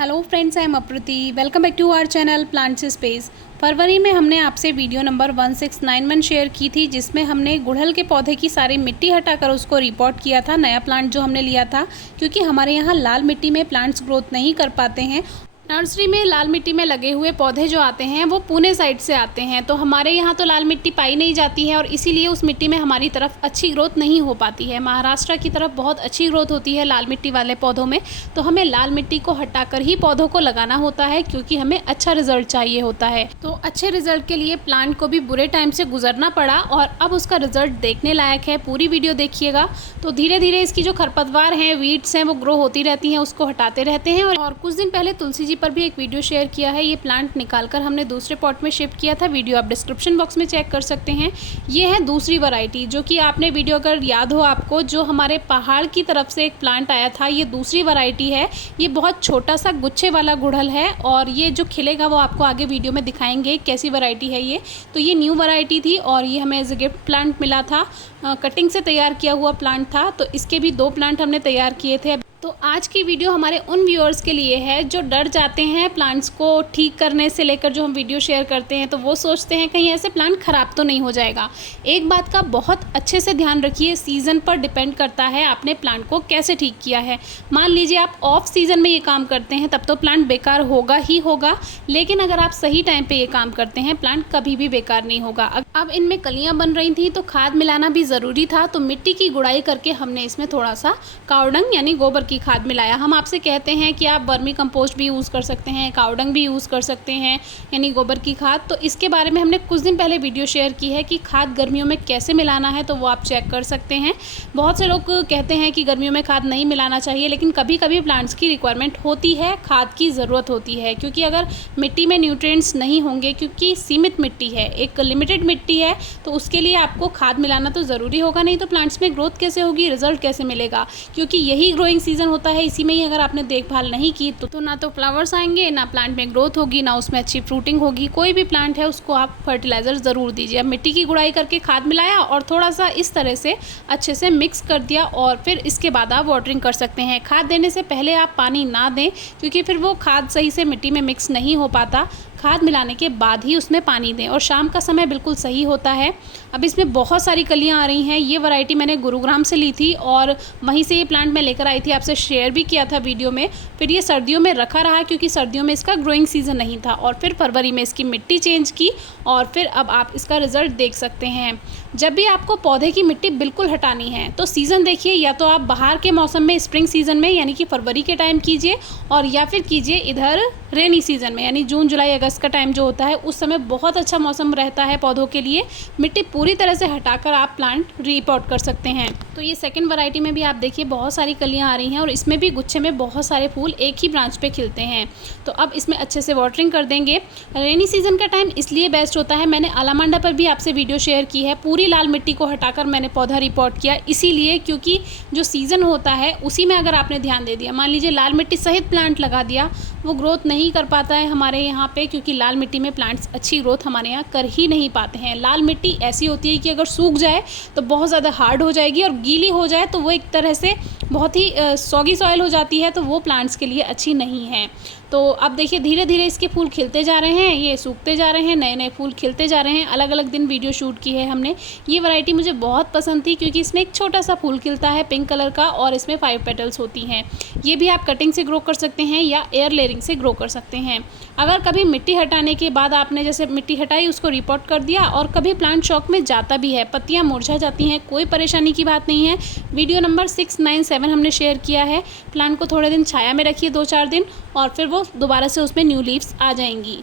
Hello friends, I am Apriti. Welcome back to our channel plants space. फरवरी में हमने आपसे वीडियो नंबर 1691 शेयर की थी, जिसमें हमने गुड़हल के पौधे की सारी मिट्टी हटाकर उसको रिपोर्ट किया था, नया प्लांट जो हमने लिया था, क्योंकि हमारे यहाँ लाल मिट्टी में प्लांट्स ग्रोथ नहीं कर पाते हैं। नर्सरी में लाल मिट्टी में लगे हुए पौधे जो आते हैं वो पुणे साइड से आते हैं, तो हमारे यहाँ तो लाल मिट्टी पाई नहीं जाती है और इसीलिए उस मिट्टी में हमारी तरफ अच्छी ग्रोथ नहीं हो पाती है। महाराष्ट्र की तरफ बहुत अच्छी ग्रोथ होती है लाल मिट्टी वाले पौधों में, तो हमें लाल मिट्टी को हटाकर ही पौधों को लगाना होता है, क्योंकि हमें अच्छा रिजल्ट चाहिए होता है। तो अच्छे रिजल्ट के लिए प्लांट को भी बुरे टाइम से गुजरना पड़ा और अब उसका रिजल्ट देखने लायक है। पूरी वीडियो देखिएगा तो धीरे धीरे इसकी जो खरपतवार हैं, वीड्स हैं, वो ग्रो होती रहती हैं, उसको हटाते रहते हैं। और कुछ दिन पहले तुलसी जी पर भी एक वीडियो शेयर किया है। ये प्लांट निकालकर हमने दूसरे पॉट में शिफ्ट किया था, वीडियो आप डिस्क्रिप्शन बॉक्स में चेक कर सकते हैं। ये है दूसरी वैरायटी, जो कि आपने वीडियो अगर याद हो आपको, जो हमारे पहाड़ की तरफ से एक प्लांट आया था, ये दूसरी वैरायटी है। ये बहुत छोटा सा गुच्छे वाला गुड़हल है और ये जो खिलेगा वो आपको आगे वीडियो में दिखाएंगे कैसी वैरायटी है ये। तो ये न्यू वैरायटी थी और ये हमें एज ए गिफ्ट प्लांट मिला था। कटिंग से तैयार किया हुआ प्लांट था, तो इसके भी 2 प्लांट हमने तैयार किए थे। तो आज की वीडियो हमारे उन व्यूअर्स के लिए है जो डर जाते हैं प्लांट्स को ठीक करने से लेकर। जो हम वीडियो शेयर करते हैं तो वो सोचते हैं कहीं ऐसे प्लांट ख़राब तो नहीं हो जाएगा। एक बात का बहुत अच्छे से ध्यान रखिए, सीज़न पर डिपेंड करता है आपने प्लांट को कैसे ठीक किया है। मान लीजिए आप ऑफ सीज़न में ये काम करते हैं, तब तो प्लांट बेकार होगा ही होगा, लेकिन अगर आप सही टाइम पर ये काम करते हैं, प्लांट कभी भी बेकार नहीं होगा। अब इनमें कलियाँ बन रही थी तो खाद मिलाना भी ज़रूरी था, तो मिट्टी की गुड़ाई करके हमने इसमें थोड़ा सा कावडंग यानी गोबर की खाद मिलाया। हम आपसे कहते हैं कि आप वर्मी कंपोस्ट भी यूज़ कर सकते हैं, कावडंग भी यूज़ कर सकते हैं, यानी गोबर की खाद। तो इसके बारे में हमने कुछ दिन पहले वीडियो शेयर की है कि खाद गर्मियों में कैसे मिलाना है, तो वो आप चेक कर सकते हैं। बहुत से लोग कहते हैं कि गर्मियों में खाद नहीं मिलाना चाहिए, लेकिन कभी कभी प्लांट्स की रिक्वायरमेंट होती है, खाद की ज़रूरत होती है, क्योंकि अगर मिट्टी में न्यूट्रिएंट्स नहीं होंगे, क्योंकि सीमित मिट्टी है, एक लिमिटेड मिट्टी है, तो उसके लिए आपको खाद मिलाना तो ज़रूरी होगा। नहीं तो प्लांट्स में ग्रोथ कैसे होगी, रिजल्ट कैसे मिलेगा, क्योंकि यही ग्रोइंग सीजन होता है। इसी में ही अगर आपने देखभाल नहीं की तो ना तो फ्लावर्स आएंगे, ना प्लांट में ग्रोथ होगी, ना उसमें अच्छी फ्रूटिंग होगी। कोई भी प्लांट है उसको आप फर्टिलाइजर ज़रूर दीजिए। अब मिट्टी की गुड़ाई करके खाद मिलाया और थोड़ा सा इस तरह से अच्छे से मिक्स कर दिया और फिर इसके बाद आप वाटरिंग कर सकते हैं। खाद देने से पहले आप पानी ना दें, क्योंकि फिर वो खाद सही से मिट्टी में मिक्स नहीं हो पाता। खाद मिलाने के बाद ही उसमें पानी दें और शाम का समय बिल्कुल सही होता है। अब इसमें बहुत सारी कलियां आ रही हैं। ये वैरायटी मैंने गुरुग्राम से ली थी और वहीं से ये प्लांट मैं लेकर आई थी, आपसे शेयर भी किया था वीडियो में। फिर ये सर्दियों में रखा रहा, क्योंकि सर्दियों में इसका ग्रोइंग सीजन नहीं था, और फिर फरवरी में इसकी मिट्टी चेंज की और फिर अब आप इसका रिजल्ट देख सकते हैं। जब भी आपको पौधे की मिट्टी बिल्कुल हटानी है तो सीज़न देखिए, या तो आप बाहर के मौसम में स्प्रिंग सीजन में यानी कि फरवरी के टाइम कीजिए, और या फिर कीजिए इधर रेनी सीजन में यानी जून जुलाई अगस्त का टाइम जो होता है, उस समय बहुत अच्छा मौसम रहता है पौधों के लिए। मिट्टी पूरी तरह से हटाकर आप प्लांट रिपोर्ट कर सकते हैं। तो ये सेकंड वैरायटी में भी आप देखिए बहुत सारी कलियां आ रही हैं और इसमें भी गुच्छे में बहुत सारे फूल एक ही ब्रांच पे खिलते हैं। तो अब इसमें अच्छे से वाटरिंग कर देंगे। रेनी सीजन का टाइम इसलिए बेस्ट होता है, मैंने अलामांडा पर भी आपसे वीडियो शेयर की है, पूरी लाल मिट्टी को हटाकर मैंने पौधा रिपोर्ट किया, इसीलिए क्योंकि जो सीज़न होता है उसी में अगर आपने ध्यान दे दिया, मान लीजिए लाल मिट्टी सहित प्लांट लगा दिया, वो ग्रोथ नहीं कर पाता है हमारे यहाँ पे, क्योंकि लाल मिट्टी में प्लांट्स अच्छी ग्रोथ हमारे यहाँ कर ही नहीं पाते हैं। लाल मिट्टी ऐसी होती है कि अगर सूख जाए तो बहुत ज़्यादा हार्ड हो जाएगी, और गीली हो जाए तो वो एक तरह से बहुत ही सॉगी सॉइल हो जाती है, तो वो प्लांट्स के लिए अच्छी नहीं है। तो अब देखिए धीरे धीरे इसके फूल खिलते जा रहे हैं, ये सूखते जा रहे हैं, नए नए फूल खिलते जा रहे हैं। अलग अलग दिन वीडियो शूट की है हमने। ये वैरायटी मुझे बहुत पसंद थी, क्योंकि इसमें एक छोटा सा फूल खिलता है पिंक कलर का और इसमें 5 पेटल्स होती हैं। ये भी आप कटिंग से ग्रो कर सकते हैं या एयर लेयरिंग से ग्रो कर सकते हैं। अगर कभी मिट्टी हटाने के बाद आपने जैसे मिट्टी हटाई, उसको रिपोर्ट कर दिया, और कभी प्लांट शॉक में जाता भी है, पत्तियाँ मुरझा जाती हैं, कोई परेशानी की बात नहीं है। वीडियो नंबर 697 हमने शेयर किया है। प्लांट को थोड़े दिन छाया में रखिए, 2-4 दिन, और फिर वो दोबारा से उसमें न्यू लीव्स आ जाएंगी।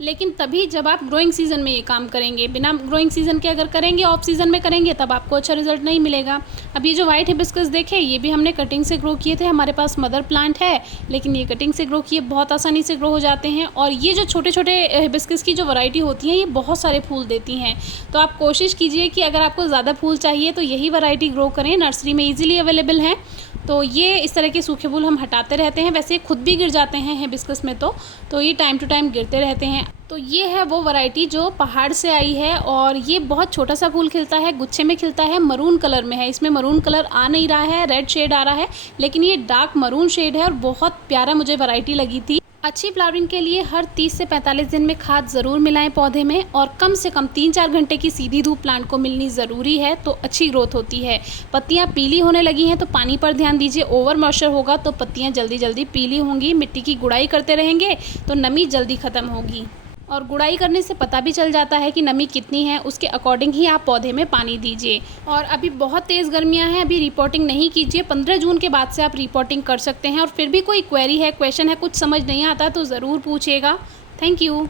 लेकिन तभी जब आप ग्रोइंग सीजन में ये काम करेंगे, बिना ग्रोइंग सीजन के अगर करेंगे, ऑफ सीजन में करेंगे, तब आपको अच्छा रिजल्ट नहीं मिलेगा। अब ये जो वाइट हिबिस्कस देखें, ये भी हमने कटिंग से ग्रो किए थे। हमारे पास मदर प्लांट है, लेकिन ये कटिंग से ग्रो किए, बहुत आसानी से ग्रो हो जाते हैं। और ये जो छोटे छोटे हिबिस्कस की जो वैरायटी होती हैं, ये बहुत सारे फूल देती हैं। तो आप कोशिश कीजिए कि अगर आपको ज़्यादा फूल चाहिए तो यही वैरायटी ग्रो करें। नर्सरी में ईजिली अवेलेबल है। तो ये इस तरह के सूखे फूल हम हटाते रहते हैं। वैसे खुद भी गिर जाते हैं हिबिस्कस में, तो ये टाइम टू टाइम गिरते रहते हैं। तो ये है वो वैरायटी जो पहाड़ से आई है और ये बहुत छोटा सा फूल खिलता है, गुच्छे में खिलता है, मरून कलर में है। इसमें मरून कलर आ नहीं रहा है, रेड शेड आ रहा है, लेकिन ये डार्क मरून शेड है और बहुत प्यारा मुझे वैरायटी लगी थी। अच्छी फ्लावरिंग के लिए हर 30 से 45 दिन में खाद ज़रूर मिलाएं पौधे में, और कम से कम 3-4 घंटे की सीधी धूप प्लांट को मिलनी ज़रूरी है, तो अच्छी ग्रोथ होती है। पत्तियां पीली होने लगी हैं तो पानी पर ध्यान दीजिए। ओवर मॉइस्चर होगा तो पत्तियां जल्दी जल्दी पीली होंगी। मिट्टी की गुड़ाई करते रहेंगे तो नमी जल्दी ख़त्म होगी, और गुड़ाई करने से पता भी चल जाता है कि नमी कितनी है, उसके अकॉर्डिंग ही आप पौधे में पानी दीजिए। और अभी बहुत तेज़ गर्मियां हैं, अभी रिपोर्टिंग नहीं कीजिए। 15 जून के बाद से आप रिपोर्टिंग कर सकते हैं। और फिर भी कोई क्वेरी है, क्वेश्चन है, कुछ समझ नहीं आता तो ज़रूर पूछिएगा। Thank you.